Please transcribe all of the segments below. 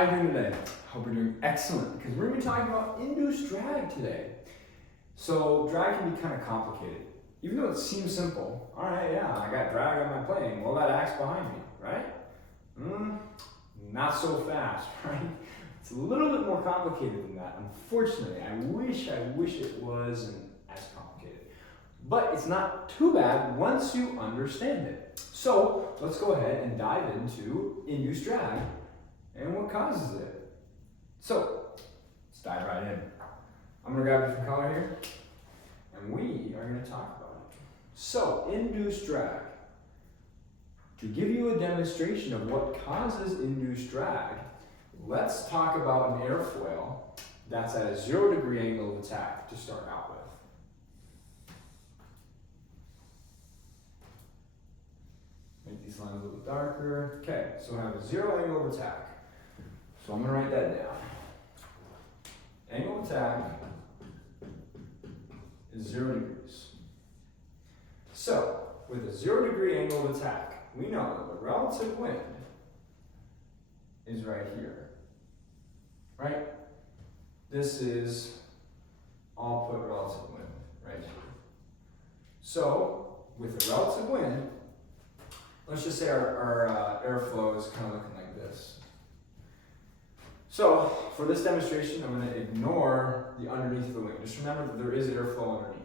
How are you doing today? Hope you're doing excellent because we're going to be talking about induced drag today. So drag can be kind of complicated. Even though it seems simple, all right, yeah, I got drag on my plane. Well, that acts behind me, right? Not so fast, right? It's a little bit more complicated than that. Unfortunately, I wish it wasn't as complicated. But it's not too bad once you understand it. So let's go ahead and dive into induced drag and what causes it. So let's dive right in. I'm gonna grab a different color here and we are gonna talk about it. So induced drag. To give you a demonstration of what causes induced drag, let's talk about an airfoil that's at a 0 degree angle of attack to start out with. Make these lines a little darker. Okay, so I have a 0 angle of attack. So I'm going to write that down. Angle of attack is 0 degrees. So, with a 0 degree angle of attack, we know that the relative wind is right here. Right? This is all put relative wind right here. So, with the relative wind, let's just say our airflow is kind of looking like this. So, for this demonstration, I'm going to ignore the underneath of the wing. Just remember that there is airflow underneath.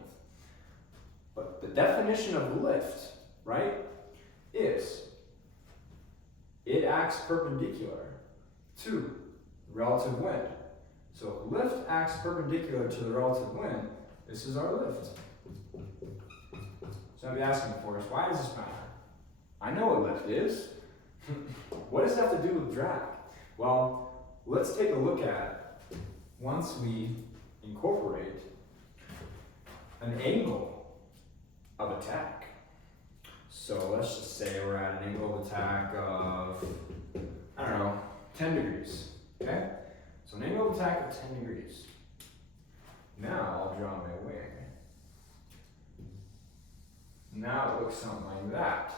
But the definition of lift, right, is it acts perpendicular to relative wind. So if lift acts perpendicular to the relative wind, this is our lift. So I'll be asking for us, why does this matter? I know what lift is. What does it have to do with drag? Well, let's take a look at, once we incorporate an angle of attack. So let's just say we're at an angle of attack of, I don't know, 10 degrees, okay? So an angle of attack of 10 degrees. Now I'll draw my wing. Now it looks something like that.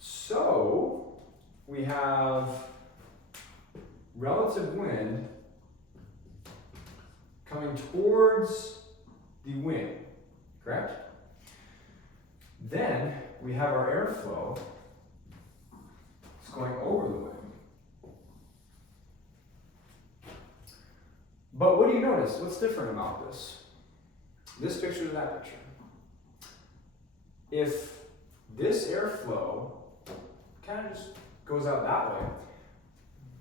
So we have relative wind coming towards the wing, correct? Then we have our airflow. It's going over the wing. But what do you notice? What's different about this? This picture to that picture. If this airflow kind of just goes out that way,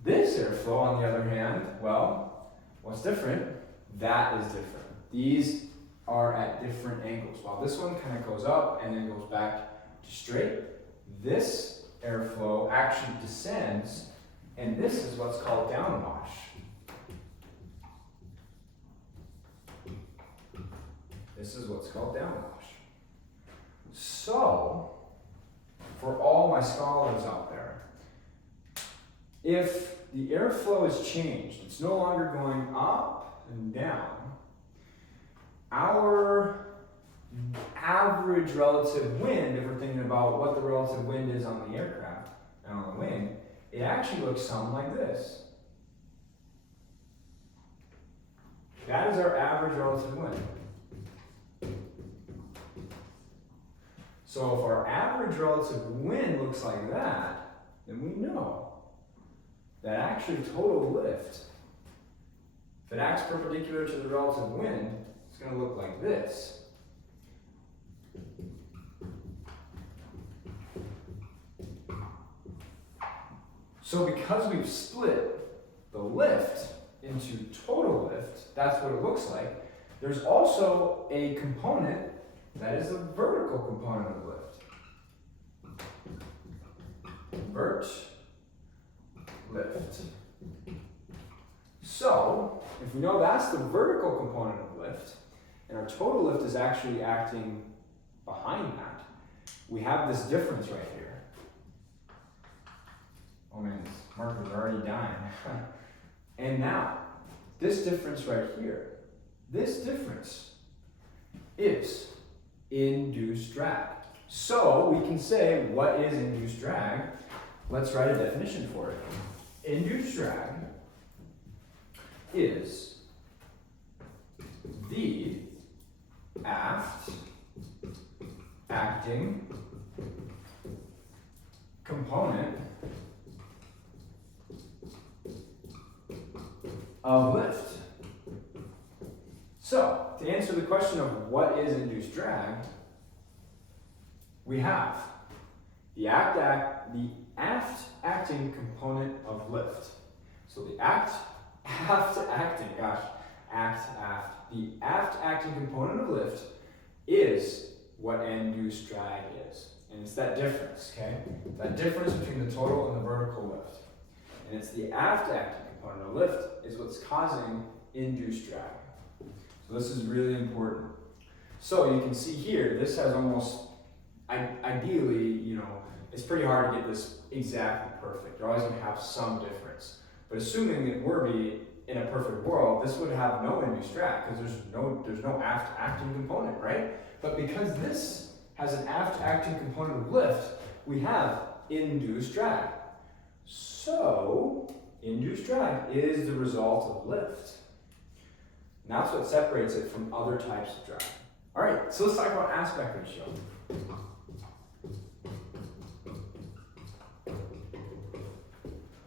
this airflow, on the other hand, well, what's different? That is different. These are at different angles. While this one kind of goes up and then goes back to straight, this airflow actually descends, and this is what's called downwash. This is what's called downwash. So, for all my scholars out there, if the airflow is changed, it's no longer going up and down, our average relative wind, if we're thinking about what the relative wind is on the aircraft and on the wing, it actually looks something like this. That is our average relative wind. So if our average relative wind looks like that, then we know that actually total lift, if it acts perpendicular to the relative wind, it's going to look like this. So because we've split the lift into total lift, that's what it looks like, there's also a component that is a vertical component of lift. Vert lift. So, if we know that's the vertical component of lift, and our total lift is actually acting behind that, we have this difference right here. Oh man, these markers are already dying. And now, this difference right here, this difference is induced drag. So we can say, what is induced drag? Let's write a definition for it. Induced induced drag is the aft acting component of lift. So, to answer the question of what is induced drag, we have the aft acting component of lift. So the aft acting component of lift is what induced drag is. And it's that difference, okay? That difference between the total and the vertical lift. And it's the aft acting component of lift is what's causing induced drag. So this is really important. So you can see here, this has almost, ideally, you know, it's pretty hard to get this exactly perfect. You're always going to have some difference. But assuming it were be in a perfect world, this would have no induced drag because there's no aft acting component, right? But because this has an aft acting component of lift, we have induced drag. So induced drag is the result of lift. And that's what separates it from other types of drag. All right, so let's talk about aspect ratio.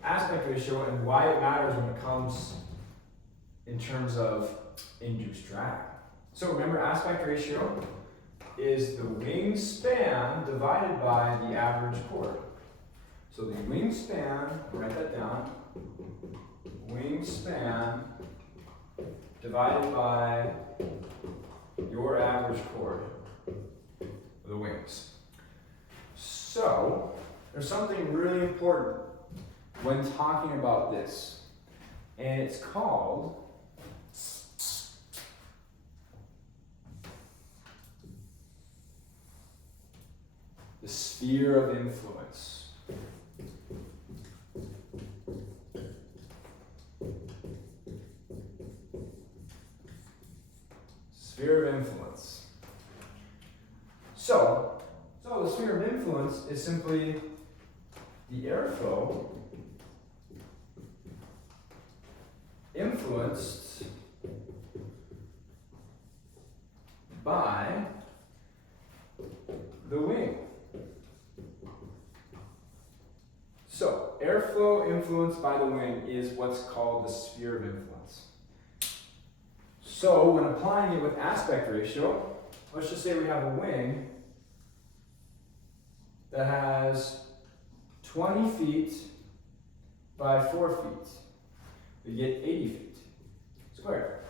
Aspect ratio and why it matters when it comes in terms of induced drag. So remember, aspect ratio is the wingspan divided by the average chord. So the wingspan, write that down, wingspan divided by your average chord of the wings. So there's something really important when talking about this, and it's called the sphere of influence. Sphere of influence. So the sphere of influence is simply the airflow influenced by the wing. So, airflow influenced by the wing is what's called the sphere of influence. So, when applying it with aspect ratio, let's just say we have a wing that has 20 feet by 4 feet. We get 80 feet squared.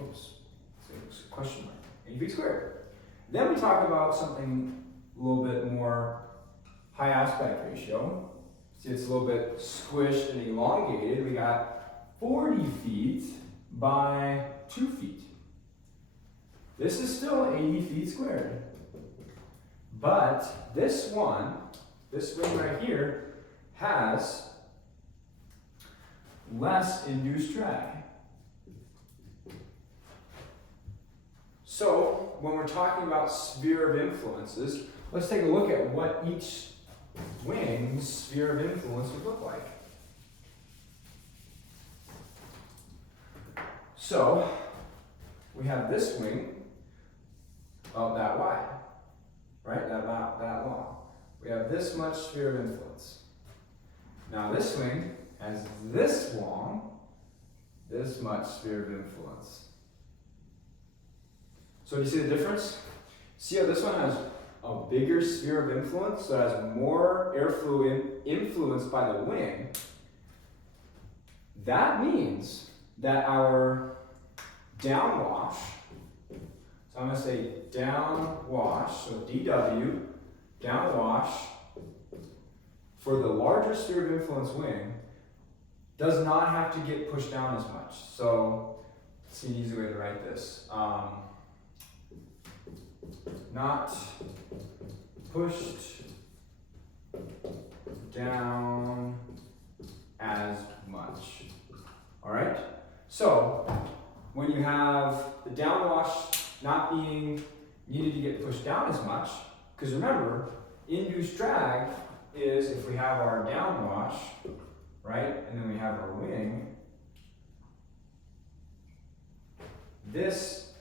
Oops, it's a question mark. 80 feet squared. Then we talk about something a little bit more high aspect ratio. See, it's a little bit squished and elongated. We got 40 feet by 2 feet. This is still 80 feet squared. But this wing right here, has less induced drag. So, when we're talking about sphere of influences, let's take a look at what each wing's sphere of influence would look like. So, we have this wing about that wide, right? That long. We have this much sphere of influence. Now this wing has this long, this much sphere of influence. So do you see the difference? See how this one has a bigger sphere of influence, so it has more airflow influenced by the wing. That means that our downwash, so I'm going to say downwash, so DW, downwash, for the larger sphere of influence wing, does not have to get pushed down as much. So, let's see an easy way to write this. Not pushed down as much. All right? So, when you have the downwash not being needed to get pushed down as much, because remember, induced drag is if we have our downwash right? And then we have our wing. This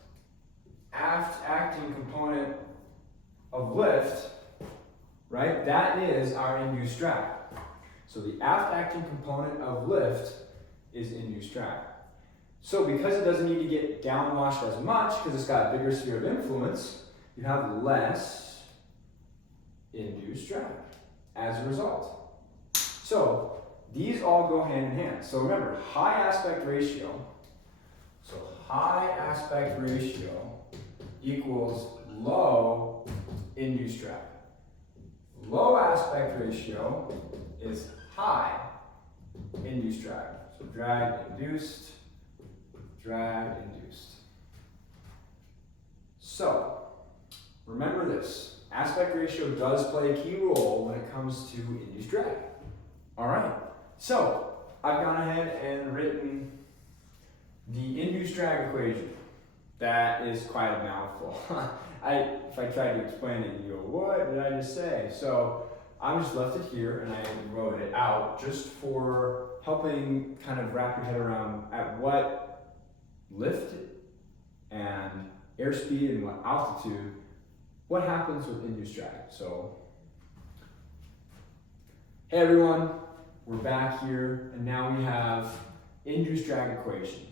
aft acting component of lift, right? That is our induced drag. So the aft acting component of lift is induced drag. So because it doesn't need to get downwashed as much, because it's got a bigger sphere of influence, you have less induced drag as a result. So these all go hand in hand. So remember, high aspect ratio. So high aspect ratio equals low induced drag. Low aspect ratio is high induced drag. So drag induced, drag induced. So remember this, aspect ratio does play a key role when it comes to induced drag. All right, so I've gone ahead and written the induced drag equation. That is quite a mouthful. If I tried to explain it, you go, what did I just say? So I just left it here and I wrote it out just for helping kind of wrap your head around at what lift and airspeed and what altitude, what happens with induced drag. So, hey everyone, we're back here and now we have induced drag equation.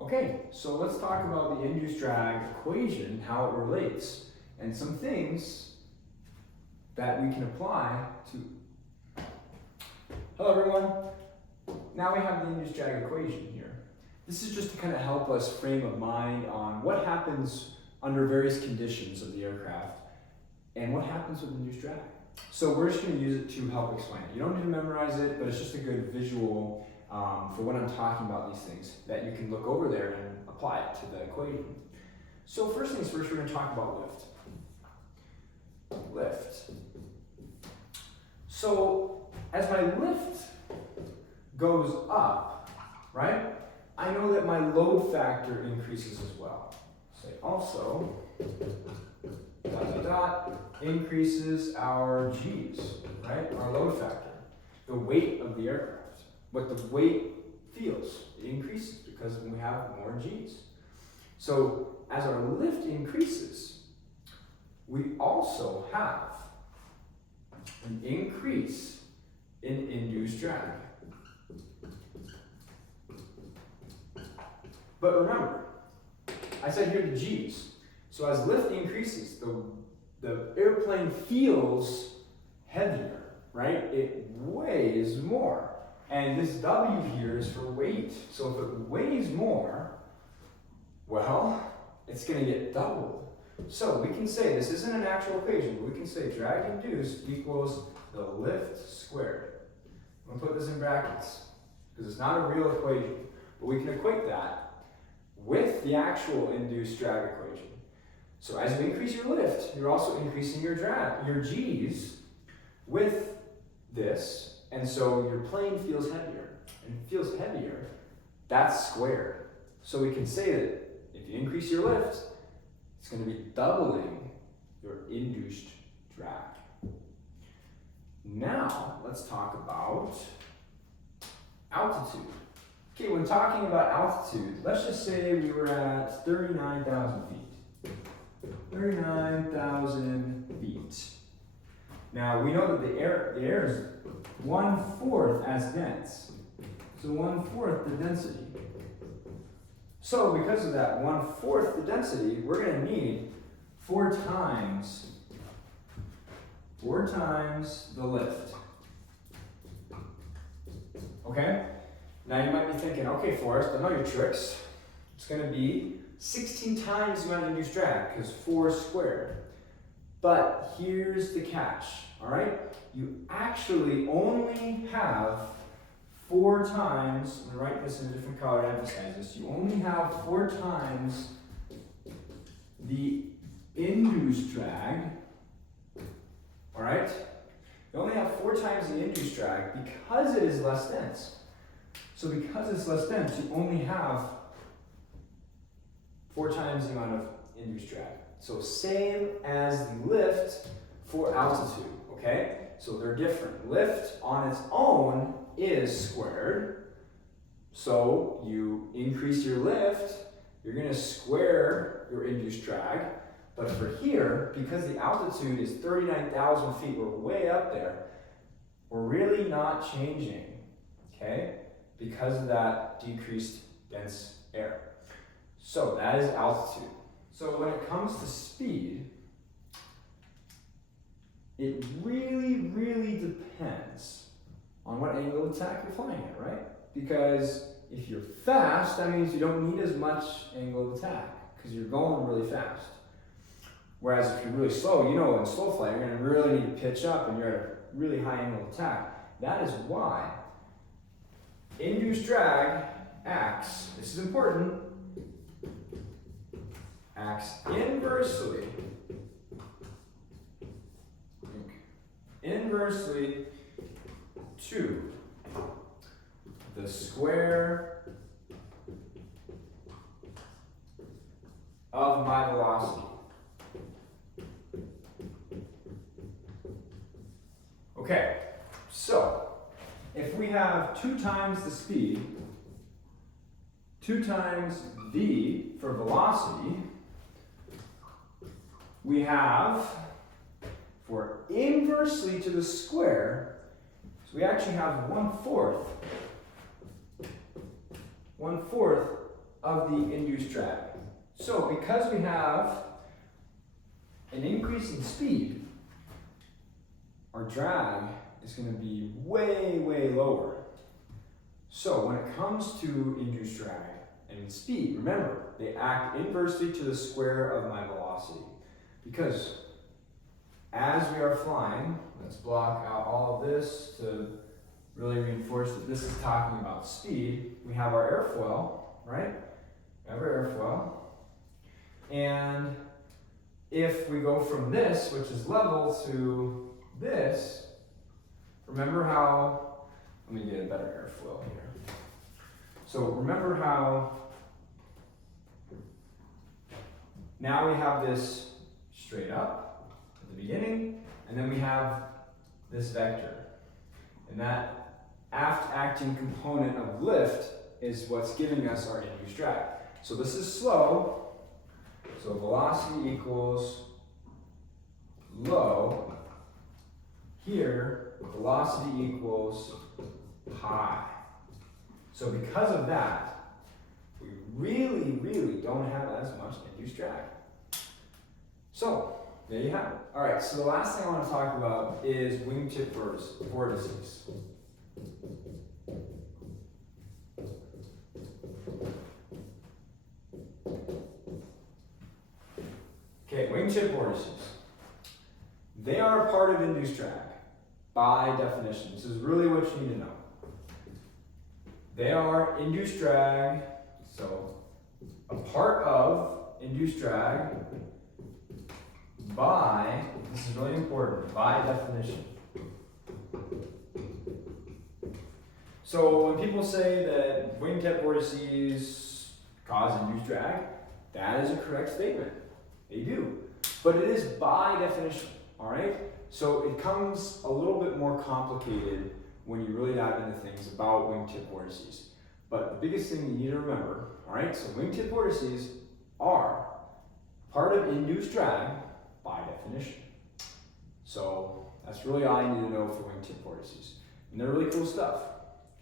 Okay, so let's talk about the induced drag equation, how it relates, and some things that we can apply to. Hello everyone, now we have the induced drag equation here. This is just to kind of help us frame of mind on what happens under various conditions of the aircraft and what happens with induced drag. So we're just going to use it to help explain it. You don't need to memorize it, but it's just a good visual for when I'm talking about these things that you can look over there and apply it to the equation. So first things first, we're going to talk about lift. Lift. So as my lift goes up, right, I know that my load factor increases as well. Say also, increases our G's, right, our load factor, the weight of the aircraft. What the weight feels, it increases because we have more G's. So as our lift increases, we also have an increase in induced drag. But remember, I said here the G's. So as lift increases, the airplane feels heavier, right? It weighs more. And this W here is for weight. So if it weighs more, well, it's going to get doubled. So we can say, this isn't an actual equation, but we can say drag induced equals the lift squared. I'm going to put this in brackets because it's not a real equation, but we can equate that with the actual induced drag equation. So as you increase your lift, you're also increasing your drag, your G's with this. And so your plane feels heavier, and it feels heavier, that's squared. So we can say that if you increase your lift, it's going to be doubling your induced drag. Now, let's talk about altitude. Okay, when talking about altitude, let's just say we were at 39,000 feet. 39,000 feet. Now, we know that the air is 1/4 as dense. So 1/4 the density. So because of that 1/4 the density, we're going to need 4 times the lift. Okay? Now you might be thinking, okay, Forrest, I know your tricks. It's going to be 16 times the amount of induced drag, because 4 squared. But here's the catch, all right? You actually only have 4 times, I'm going to write this in a different color to emphasize this, you only have 4 times the induced drag, all right? You only have 4 times the induced drag because it is less dense. So because it's less dense, you only have 4 times the amount of induced drag. So same as the lift for altitude, okay? So they're different. Lift on its own is squared. So you increase your lift, you're going to square your induced drag. But for here, because the altitude is 39,000 feet, we're way up there, we're really not changing, okay? Because of that decreased dense air. So that is altitude. So when it comes to speed, it really, really depends on what angle of attack you're flying at, right? Because if you're fast, that means you don't need as much angle of attack because you're going really fast. Whereas if you're really slow, you know in slow flight, you're going to really need to pitch up and you're at a really high angle of attack. That is why induced drag acts, this is important, acts inversely to the square of my velocity. Okay, so if we have 2 times the speed, 2 times v for velocity, we have for inversely to the square, so we actually have 1/4 of the induced drag. So because we have an increase in speed, our drag is going to be way, way lower. So when it comes to induced drag and speed, remember, they act inversely to the square of my velocity. Because as we are flying, let's block out all of this to really reinforce that this is talking about speed. We have our airfoil, right? We have our airfoil. And if we go from this, which is level, to this, remember how, let me get a better airfoil here. So remember how now we have this straight up at the beginning, and then we have this vector. And that aft acting component of lift is what's giving us our induced drag. So this is slow, so velocity equals low. Here, velocity equals high. So because of that, we really, really don't have as much induced drag. So, there you have it. All right, so the last thing I want to talk about is wingtip vortices. Okay, wingtip vortices. They are a part of induced drag by definition. This is really what you need to know. They are induced drag, so a part of induced drag by, this is really important, by definition. So when people say that wingtip vortices cause induced drag, that is a correct statement. They do. But it is by definition, all right? So it comes a little bit more complicated when you really dive into things about wingtip vortices. But the biggest thing you need to remember, all right, so wingtip vortices are part of induced drag by definition. So that's really all you need to know for wingtip vortices. And they're really cool stuff.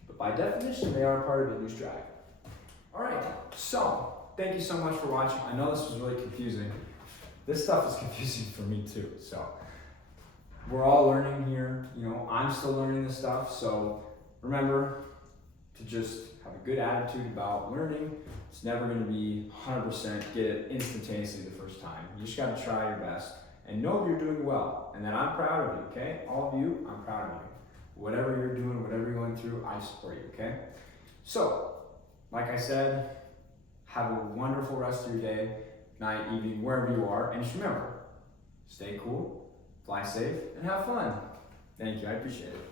But by definition, they are part of induced drag. All right, so thank you so much for watching. I know this was really confusing. This stuff is confusing for me too, so we're all learning here. You know, I'm still learning this stuff, so remember to just have a good attitude about learning. It's never going to be 100% get it instantaneously the first time. You just got to try your best and know you're doing well, and that I'm proud of you, okay? All of you, I'm proud of you. Whatever you're doing, whatever you're going through, I support you, okay? So, like I said, have a wonderful rest of your day, night, evening, wherever you are, and just remember, stay cool, fly safe, and have fun. Thank you, I appreciate it.